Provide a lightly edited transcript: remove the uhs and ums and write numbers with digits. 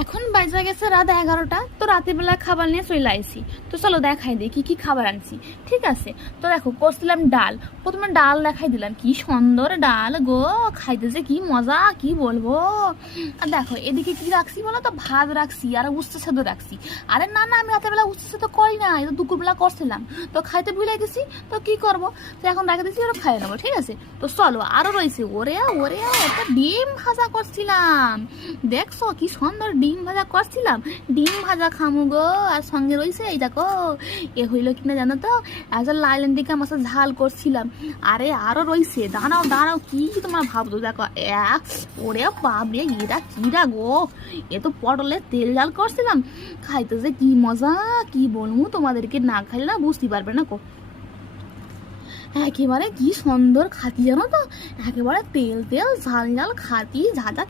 এখন বাজে গেছে রাত 11টা। তো রাতের বেলা খাবার নিয়ে চলে আইছি। তো চলো দেখাই দিই কি কি খাবার আনছি। ঠিক আছে, তো দেখো করছিলাম ডাল। প্রথমে ডাল দেখাই দিলাম, কি সুন্দর ডাল গো, খাইতে যে কি মজা কি বলবো। আর দেখো এদিকে কি রাখছি বলো তো, ভাত রাখছি আর উচ্ছে সেদ্ধ রাখছি। আরে না না, আমি রাতের বেলা উচ্ছে সেদ্ধ করি না, এটা দুপুরবেলা করছিলাম, তো খাইতে ভুলে গেছি। তো কি করবো, তো এখন রেখে দিচ্ছি, ওরা খাই নেবো। ঠিক আছে, তো চলো আরো রয়েছে। ওরে ওরে একটা ডিম ভাজা করছিলাম, দেখছো কি সুন্দর ডিম ভাজা করছিলাম। ডিম ভাজা খামু গো। আর সঙ্গে রয়েছে এই দেখো, এ হইলো কিনা জানো তো, একটা লাইলেন দিকে আমার সাথে ঝাল করছিলাম। আরে আরো রয়েছে, দাঁড়াও দাঁড়াও, কি তোমার ভাবতো দেখো। ওরে বাবরে, এরা কিরা গো, এ তো পটলের তেল ঝাল করছিলাম। খাইতে যে কি মজা কি বলবো তোমাদেরকে, না খাইলে না বুঝতে পারবে না গো। একেবারে কি সুন্দর খাতি জানো তো, একেবারে তেল তেল ঝাল ঝাল খাতি, যা যা